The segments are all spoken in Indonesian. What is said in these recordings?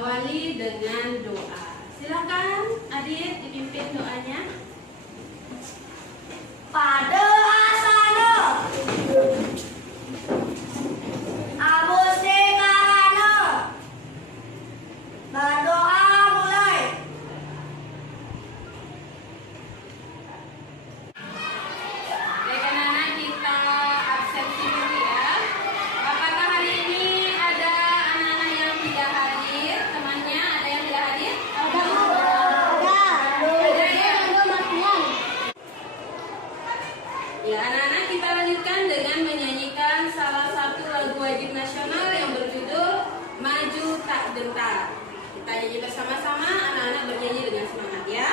awali dengan doa. Silakan Adit dipimpin doanya. Pada asana Abuste karana berdoa mulai. Baik anak-anak, kita absensi dulu ya. Apakah hari ini ada anak-anak yang tidak hadir? Temannya ada yang tidak hadir? Ya, anak-anak, kita lanjutkan dengan menyanyikan salah satu lagu wajib nasional yang berjudul Maju Tak Gentar. Kita nyanyi bersama-sama, anak-anak bernyanyi dengan semangat ya.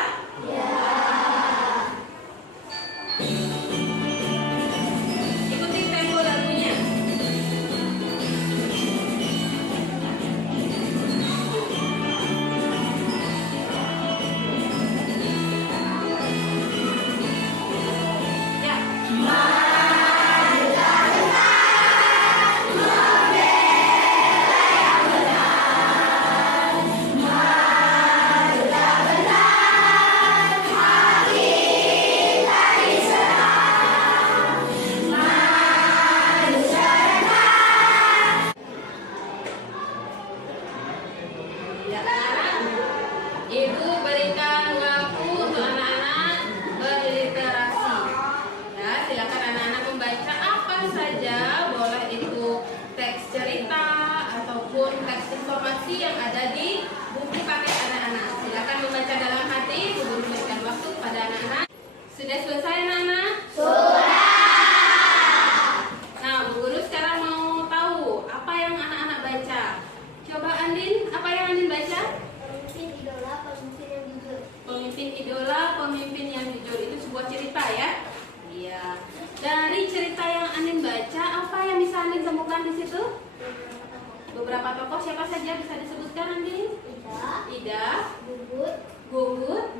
Ikuti tempo lagunya. Ya. Ya, anak-anak. Ibu berikan waktu untuk anak-anak berliterasi. Ya, silakan anak-anak membaca apa saja, boleh itu teks cerita ataupun teks informasi yang ada di buku paket anak-anak. Silakan membaca dalam hati. Ibu berikan waktu kepada anak-anak. Sudah selesai anak-anak? Nah, Bu Guru sekarang mau tahu apa yang anak-anak baca. Coba Andin, apa yang Andin baca? Pemimpin idola, pemimpin yang jujur. Pemimpin idola, pemimpin yang jujur. Itu sebuah cerita ya? Iya. Dari cerita yang Andin baca, apa yang bisa Andin temukan di situ? Beberapa tokoh, siapa saja bisa disebutkan Andin? Ida, Gugut,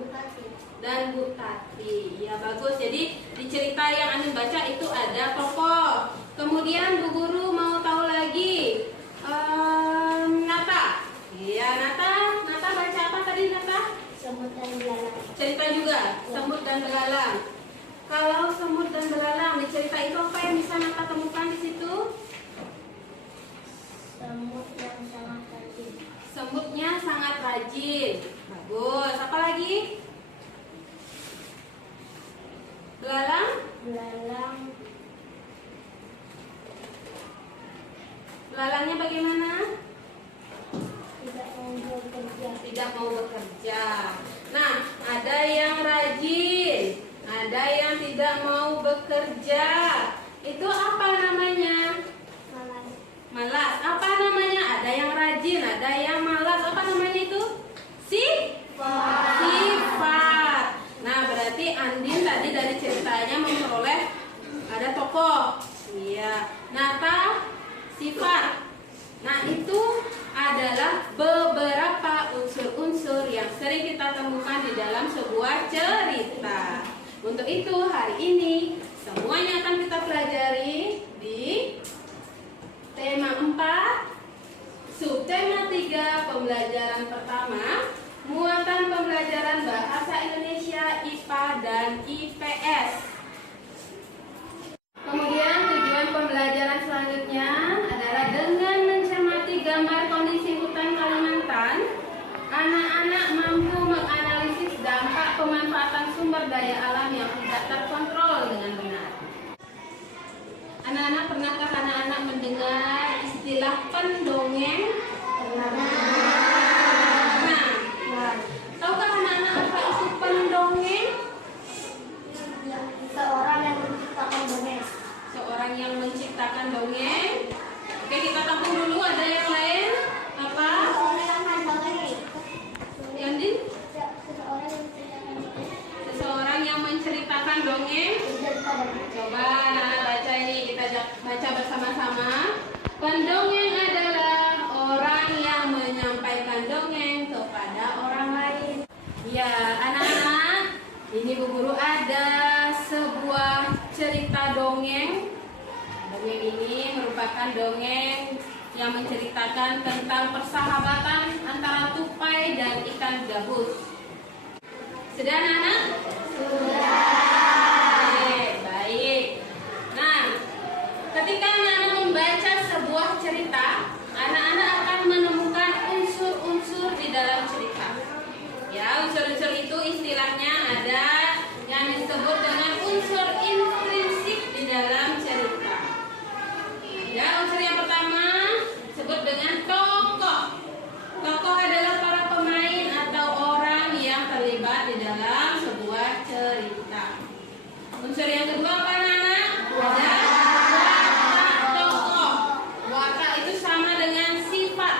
dan Bu Tati. Ya, bagus. Jadi di cerita yang Andin baca itu ada tokoh. Kemudian Bu Guru mau tahu lagi. Nata. Iya, Nata baca apa tadi Nata? Semut dan belalang. Cerita juga, semut dan belalang. Kalau semut dan belalang di cerita itu apa yang bisa Nata temukan di situ? Semut yang sangat rajin. Semutnya sangat rajin. Bagus. Apa lagi? Belalang? Belalangnya bagaimana? Tidak mau bekerja. Tidak mau bekerja. Nah, ada yang rajin, ada yang tidak mau bekerja. Itu apa namanya? Malas. Apa namanya? Ada yang rajin, ada yang malas. Apa namanya itu? Sifat. Nah, berarti Andin tadi dari ceritanya memperoleh ada tokoh. Iya. Nata, sifat. Nah, itu adalah beberapa unsur-unsur yang sering kita temukan di dalam sebuah cerita. Untuk itu, hari ini semuanya akan kita pelajari di tema 4, subtema 3, pembelajaran pertama, muatan pembelajaran bahasa Indonesia, IPA dan IPS. Kemudian tujuan pembelajaran selanjutnya adalah dengan mencermati gambar kondisi hutan Kalimantan, anak-anak mampu menganalisis dampak pemanfaatan sumber daya alam yang tidak terkontrol dengan benar. Anak-anak, pernahkah anak-anak mendengar istilah pendongeng? Nah, tahukah anak-anak apa itu pendongeng? Seorang yang menciptakan dongeng. Seorang yang menciptakan dongeng. Oke, kita tampung dulu. Ada yang lain? Apa? Yandin? Seseorang yang menceritakan dongeng. Coba anak-anak baca ini, kita baca bersama-sama. Pendongeng adalah orang yang menyampaikan dongeng kepada orang lain. Ya, anak-anak, ini Bu Guru ada sebuah cerita dongeng. Dongeng ini merupakan dongeng yang menceritakan tentang persahabatan antara Sudah anak-anak? Baik. Nah, ketika anak-anak membaca sebuah cerita, anak-anak akan menemukan unsur-unsur di dalam cerita. Ya, unsur-unsur itu istilahnya ada yang disebut dengan unsur intrinsik di dalam cerita. Ya, unsur yang pertama disebut dengan tokoh. Tokoh adalah para pemain atau orang yang terlibat di dalam sebuah cerita. Unsur yang kedua apa anak-anak? Ada watak tokoh. Watak itu sama dengan sifat.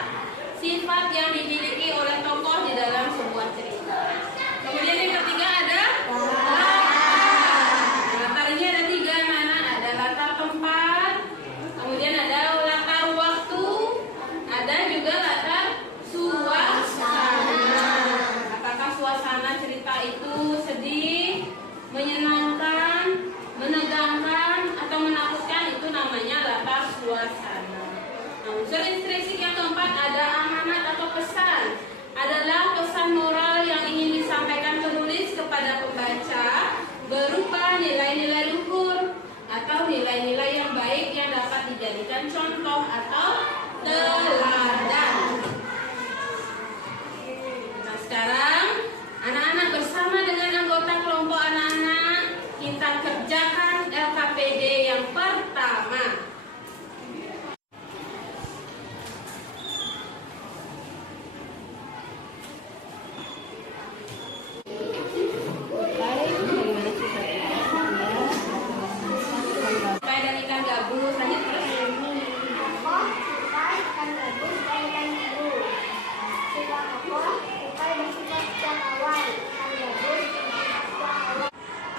Sifat yang dimiliki oleh tokoh di dalam sebuah cerita. Kemudian yang ketiga ada latar. Latar ini ada tiga anak-anak. Ada latar tempat, kemudian ada latar waktu, ada juga latar suasana. Apakah suasana cerita itu sedih, menyenangkan, menegangkan, atau menakutkan, itu namanya latar suasana. Nah, unsur intrinsik yang keempat ada amanat atau pesan. Adalah pesan moral yang ingin disampaikan penulis kepada pembaca berupa nilai-nilai luhur atau nilai-nilai yang baik yang dapat dijadikan contoh atau teladan. Nah, sekarang anak-anak bersama dengan anggota kelompok anak-anak kita kerjakan LKPD yang pertama. Supaya dari ikan gabus, lanjut terus. Tokoh, tupai, ikan gabus, dan ikan biru. Sifat tokoh, tupai bersifat awal, ikan gabus bersifat awal.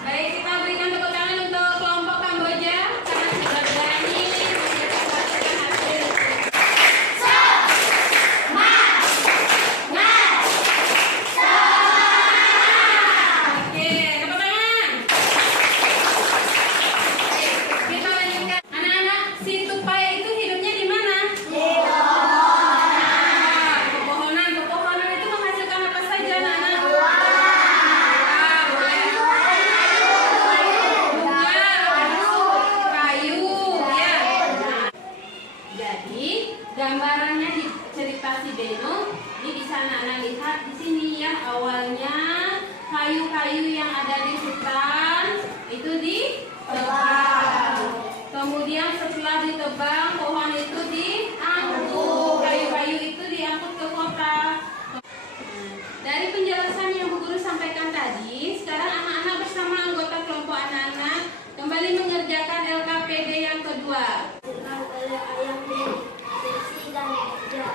Baik, kita berikan tepuk tangan untuk kelompok Kamboja karena sudah berani menyampaikan hasil. Oke, tepuk tangan. Baik, kita lanjutkan. Anak-anak, si tupai itu hidupnya di mana? Pepohonan. Pepohonan itu menghasilkan apa saja, anak-anak? Kayu, ya. Jadi gambarannya di cerita si Beno ini bisa anak-anak lihat di sini ya, awalnya kayu-kayu yang ada di hutan itu ditebang. Kemudian setelah ditebang pohon itu diangkut, kayu-kayu itu diangkut ke kota. Dari penjelasan yang Bu Guru sampaikan tadi, sekarang anak-anak bersama anggota kelompok anak-anak kembali mengerjakan LKPD yang kedua. Dengan oleh ayam bersih dan kerja.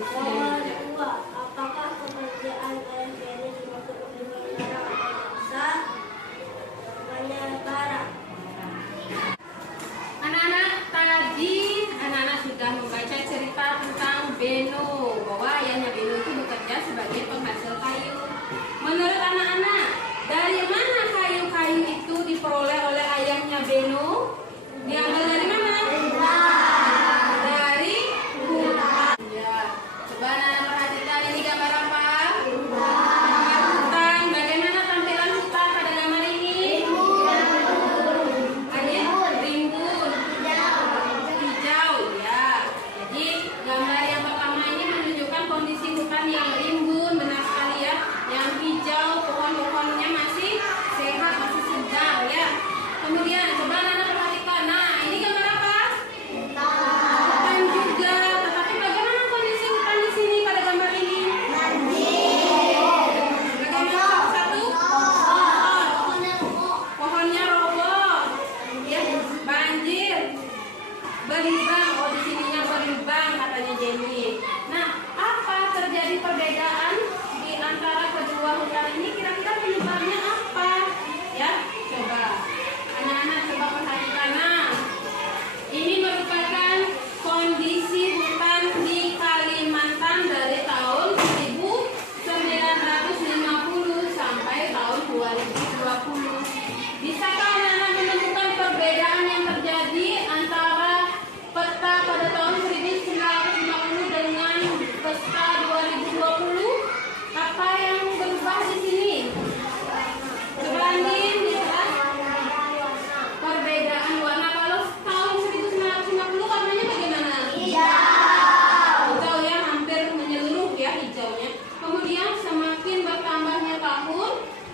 Nomor 2. Apakah pekerjaan ayam ini dimaksud dengan barang atau bangsa? Jawabannya barang. Anak-anak, tadi anak-anak sudah membaca cerita tentang Beno, bahwa ayahnya Beno itu bekerja sebagai penghasil kayu. Menurut anak-anak,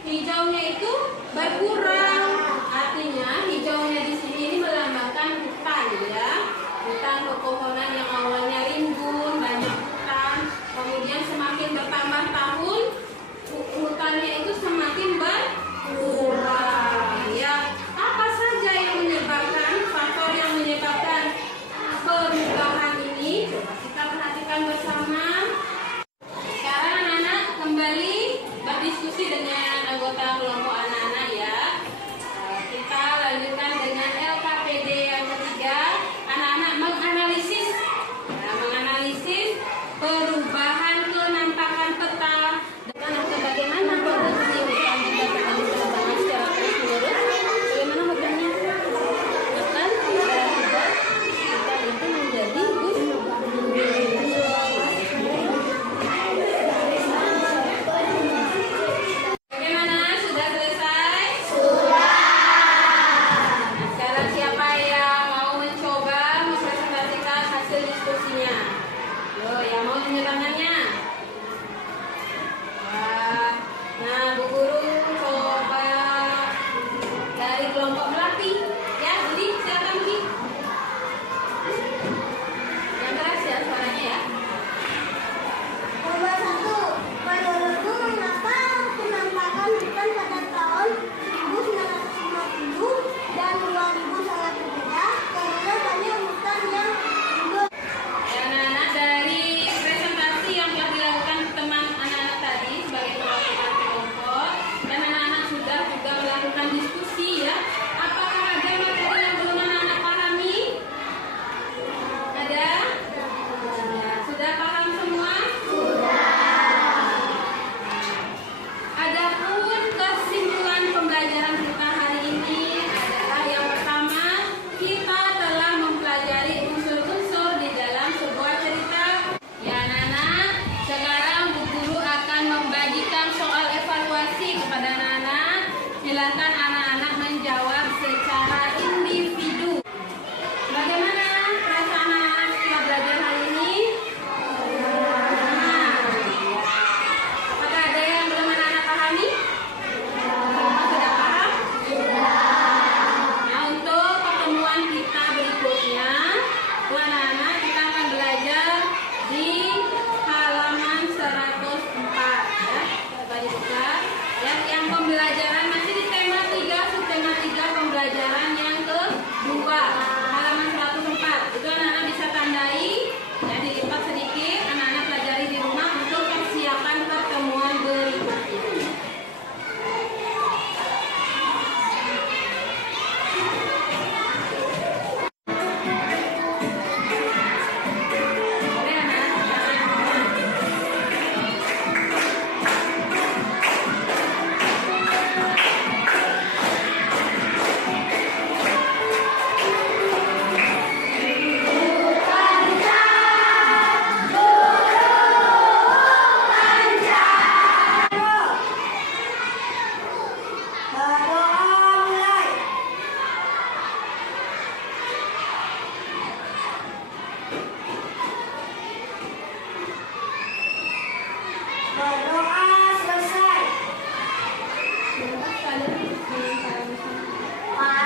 hijaunya itu berkurang. Artinya hijaunya di sini ini melambangkan hutan ya. Hutan pepohonan yang awalnya rimbun, banyak hutan, kemudian semakin bertambah tahun, hutannya itu semakin berkurang. Ya, apa saja yang menyebabkan faktor yang menyebabkan perubahan ini? Coba kita perhatikan bersama. Sekarang anak-anak kembali berdiskusi dengan anggota kelompok anak-anak ya. Kita lanjutkan dengan LKPD yang ketiga. Anak-anak menganalisis perubahan kenampakan peta dan bagaimana kondisi hutan jika terjadi perubahan secara terus-menerus. Bagaimana hutannya akan berubah jika itu menjadi bagaimana? Sudah selesai? Nah, sekarang siapa yang mau mencoba mempresentasikan hasil diskusinya? Yo, yang mau tunjuk tangannya? Wah, nah Bu Guru coba dari kelompok melatih. Ya, Budi, silakan Budi. Yang keras ya suaranya ya. Nomor 1. Menurutmu mengapa penampakan hutan pada tahun 1950 dan 2000 sangat berbeda? Karena banyak hutan yang rimbun. Ya, anak-anak, dari presentasi yang telah dilakukan teman anak-anak tadi sebagai perwakilan kelompok, dan anak-anak sudah juga melakukan diskusi ya. Apakah ada materi yang belum anak-anak pahami? Ada? Ya, sudah paham semua? Adapun kesimpulan pembelajaran kita hari ini adalah yang pertama, kita telah mempelajari unsur-unsur di dalam sebuah cerita. Ya anak-anak, sekarang Bu Guru akan membagikan soal evaluasi kepada anak-anak. Silakan anak-anak menjawab secara individu. Bagaimana perasaan anak-anak setelah belajar hari ini? Apakah ada yang belum anak-anak pahami? Sudah paham? Nah, untuk pertemuan kita berikutnya, anak-anak kita akan belajar di halaman 104 ya. Coba dibuka. Ya, yang pembelajaran masih di tema 3, subtema 3 pembelajaran yang kedua. Halaman 104. Itu anak-anak bisa tandai ya, dilipat sedikit, anak-anak pelajari di rumah untuk persiapan pertemuan berikutnya. Boleh Berdoa mulai. Berdoa selesai. Mari